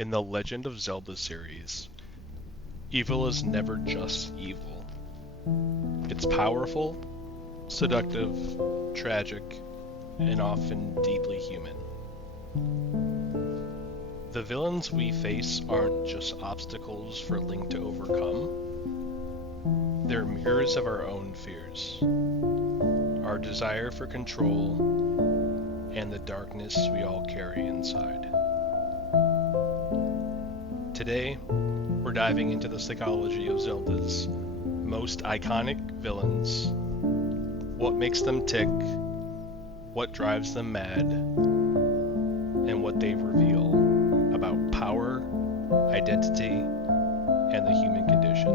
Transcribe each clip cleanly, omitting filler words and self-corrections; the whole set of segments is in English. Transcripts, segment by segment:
In the Legend of Zelda series, evil is never just evil. It's powerful, seductive, tragic, and often deeply human. The villains we face aren't just obstacles for Link to overcome. They're mirrors of our own fears, our desire for control, and the darkness we all carry inside. Today, we're diving into the psychology of Zelda's most iconic villains, what makes them tick, what drives them mad, and what they reveal about power, identity, and the human condition.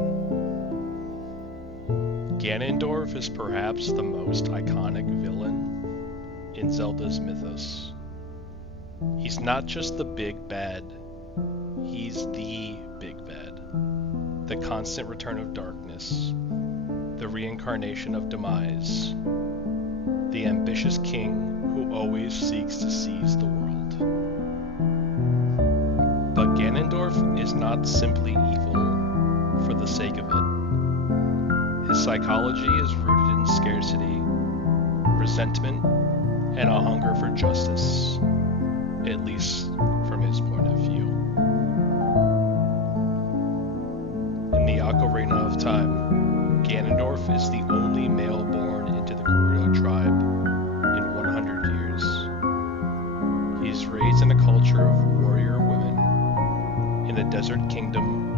Ganondorf is perhaps the most iconic villain in Zelda's mythos. He's not just the big bad, he's the big bad. The constant return of darkness, the reincarnation of Demise, the ambitious king who always seeks to seize the world. But Ganondorf is not simply evil for the sake of it. His psychology is rooted in scarcity, resentment, and a hunger for justice, at least from his point of view. In the Ocarina of Time, Ganondorf is the only male born into the Gerudo tribe in 100 years. He's raised in a culture of warrior women in a desert kingdom,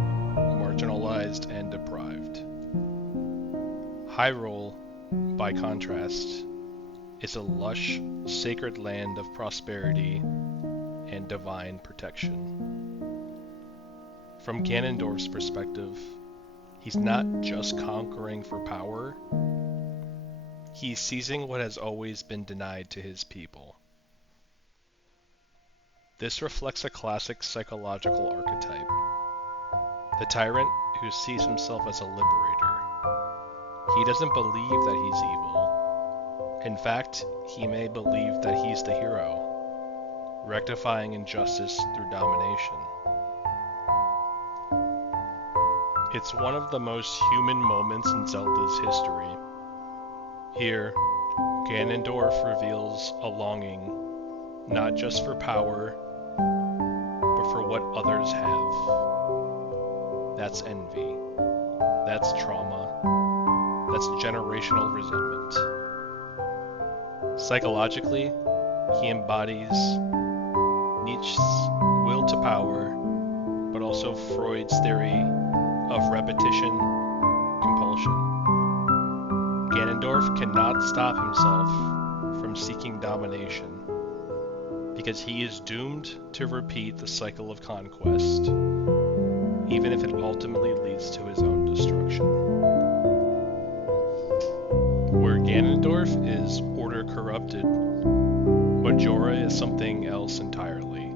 marginalized and deprived. Hyrule, by contrast, is a lush, sacred land of prosperity and divine protection. From Ganondorf's perspective, he's not just conquering for power, he's seizing what has always been denied to his people. This reflects a classic psychological archetype, the tyrant who sees himself as a liberator. He doesn't believe that he's evil. In fact, he may believe that he's the hero, rectifying injustice through domination. It's one of the most human moments in Zelda's history. Here, Ganondorf reveals a longing, not just for power, but for what others have. That's envy. That's trauma. That's generational resentment. Psychologically, he embodies Nietzsche's will to power, but also Freud's theory of repetition compulsion. Ganondorf cannot stop himself from seeking domination because he is doomed to repeat the cycle of conquest, even if it ultimately leads to his own destruction. Where Ganondorf is order corrupted, Majora is something else entirely,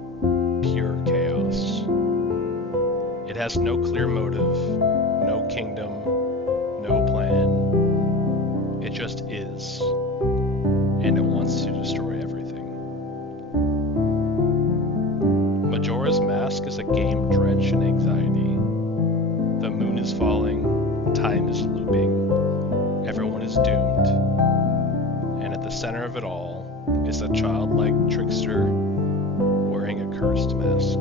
pure chaos. It has no clear motive, no kingdom, no plan. It just is, and it wants to destroy everything. Majora's Mask is a game drenched in anxiety. The moon is falling, time is looping, everyone is doomed, and at the center of it all is a childlike trickster wearing a cursed mask.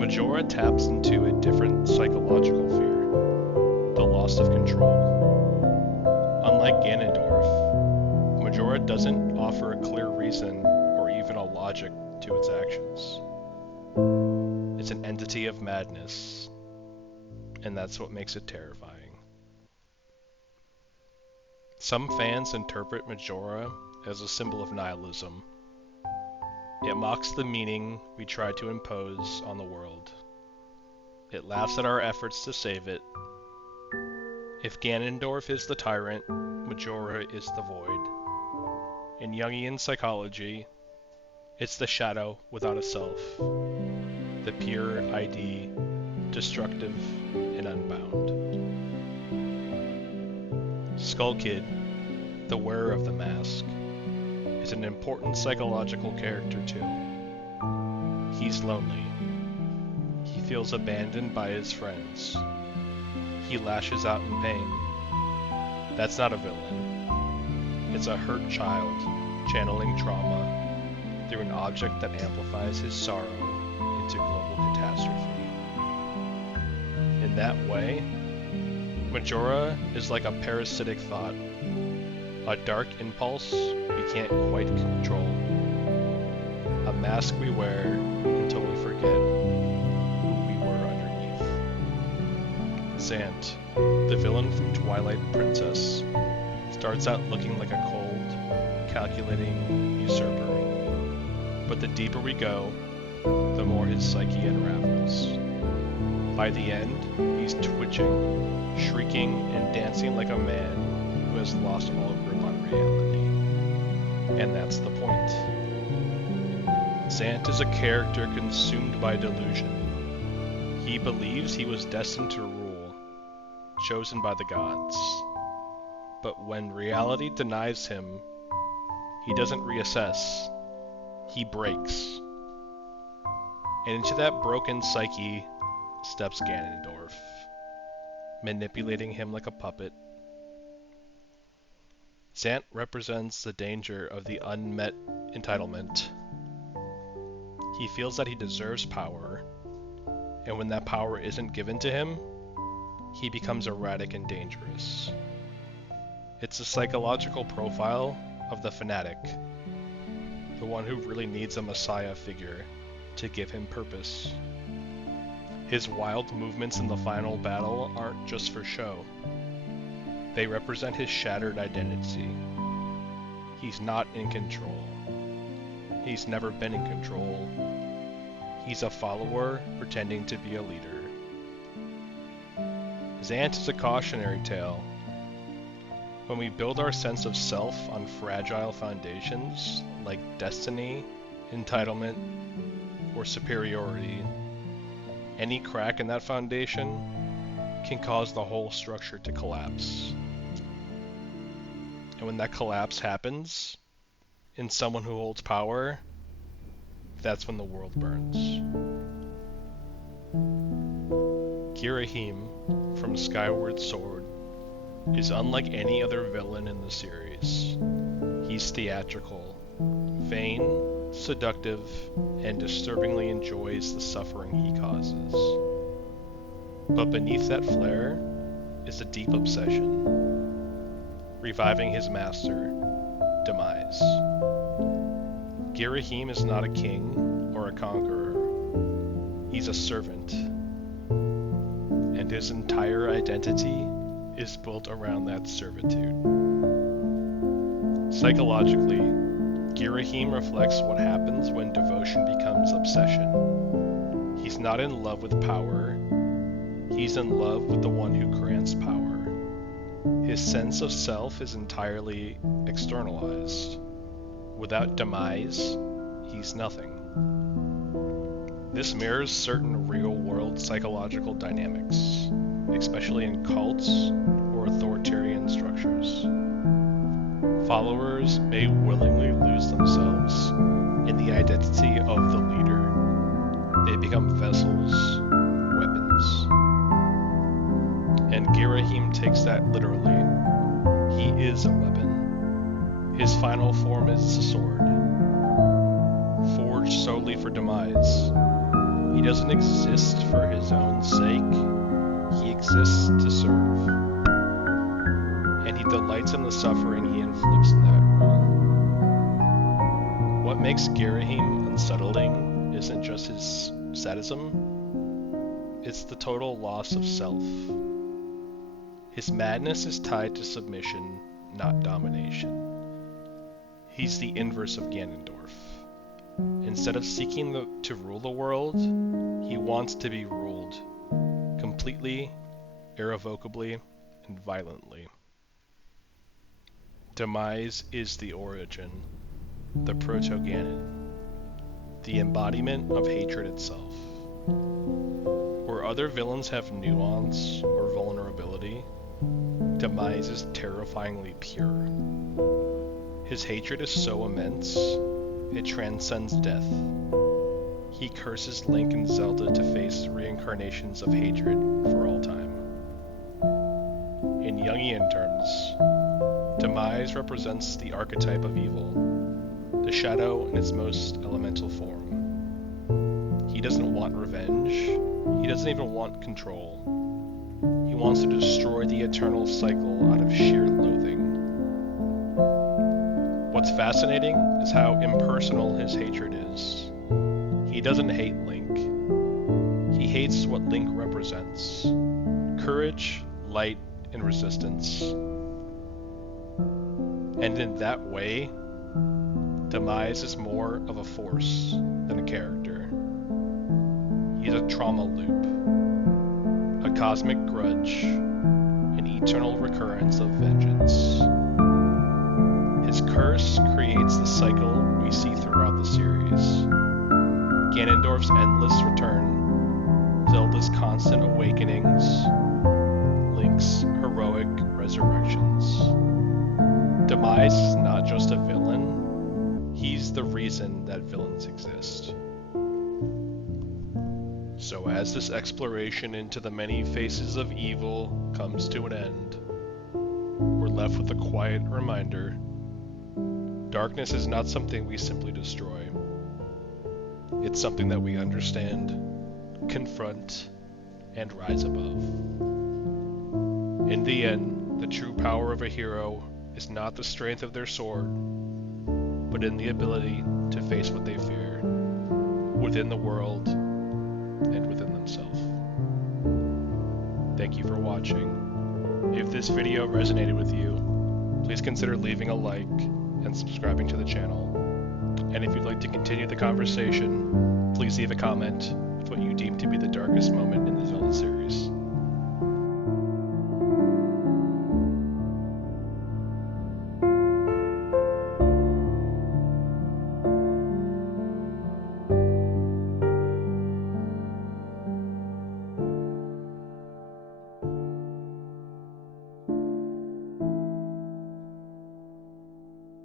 Majora taps into a different psychological fear, the loss of control. Unlike Ganondorf, Majora doesn't offer a clear reason or even a logic to its actions. It's an entity of madness, and that's what makes it terrifying. Some fans interpret Majora as a symbol of nihilism. It mocks the meaning we try to impose on the world. It laughs at our efforts to save it. If Ganondorf is the tyrant, Majora is the void. In Jungian psychology, it's the shadow without a self, the pure ID, destructive and unbound. Skull Kid, the wearer of the mask, is an important psychological character too. He's He's lonely. He feels abandoned by his friends. He lashes out in pain. That's not a villain. It's a hurt child channeling trauma through an object that amplifies his sorrow into global catastrophe. In that way, Majora is like a parasitic thought, a dark impulse we can't quite control, a mask we wear until we forget who we were underneath. Zant, the villain from Twilight Princess, starts out looking like a cold, calculating usurper. But the deeper we go, the more his psyche unravels. By the end, he's twitching, shrieking, and dancing like a man who has lost all grip on reality. And that's the point. Zant is a character consumed by delusion. He believes he was destined to rule, chosen by the gods. But when reality denies him, he doesn't reassess. He breaks. And into that broken psyche steps Ganondorf, manipulating him like a puppet. Zant represents the danger of the unmet entitlement. He feels that he deserves power, and when that power isn't given to him, he becomes erratic and dangerous. It's a psychological profile of the fanatic, the one who really needs a messiah figure to give him purpose. His wild movements in the final battle aren't just for show. They represent his shattered identity. He's not in control. He's never been in control. He's a follower pretending to be a leader. Zant is a cautionary tale. When we build our sense of self on fragile foundations like destiny, entitlement, or superiority, any crack in that foundation can cause the whole structure to collapse. And when that collapse happens, in someone who holds power, that's when the world burns. Ghirahim from Skyward Sword is unlike any other villain in the series. He's theatrical, vain, seductive, and disturbingly enjoys the suffering he causes. But beneath that flair is a deep obsession, reviving his master, Demise. Ghirahim is not a king or a conqueror. He's a servant, and his entire identity is built around that servitude. Psychologically, Ghirahim reflects what happens when devotion becomes obsession. He's not in love with power, he's in love with the one who grants power. His sense of self is entirely externalized. Without Demise, he's nothing. This mirrors certain real-world psychological dynamics, especially in cults or authoritarian structures. Followers may willingly lose themselves in the identity of the leader. They become vessels, weapons. And Ghirahim takes that literally. He is a weapon. His final form is a sword, forged solely for Demise. He doesn't exist for his own sake. He exists to serve. And he delights in the suffering he inflicts in that role. What makes Ghirahim unsettling isn't just his sadism, it's the total loss of self. His madness is tied to submission, not domination. He's the inverse of Ganondorf. Instead of seeking to rule the world, he wants to be ruled, completely, irrevocably, and violently. Demise is the origin, the proto-Ganon, the embodiment of hatred itself. Where other villains have nuance or vulnerability, Demise is terrifyingly pure. His hatred is so immense, it transcends death. he curses Link and Zelda to face reincarnations of hatred for all time. In Jungian terms, Demise represents the archetype of evil, the shadow in its most elemental form. He doesn't want revenge, he doesn't even want control. He wants to destroy the eternal cycle out of sheer loathing. What's fascinating is how impersonal his hatred is. He doesn't hate Link. He hates what Link represents: courage, light, and resistance. And in that way, Demise is more of a force than a character. He's a trauma loop, a cosmic grudge, an eternal recurrence of vengeance. His curse creates the cycle we see throughout the series. Ganondorf's endless return, Zelda's constant awakenings, Link's heroic resurrections. Demise is not just a villain, he's the reason that villains exist. So as this exploration into the many faces of evil comes to an end, we're left with a quiet reminder: darkness is not something we simply destroy. It's something that we understand, confront, and rise above. In the end, the true power of a hero is not the strength of their sword, but in the ability to face what they fear, within the world and within themselves. Thank you for watching. If this video resonated with you, please consider leaving a like and subscribing to the channel. And if you'd like to continue the conversation, please leave a comment with what you deem to be the darkest moment in the Zelda series.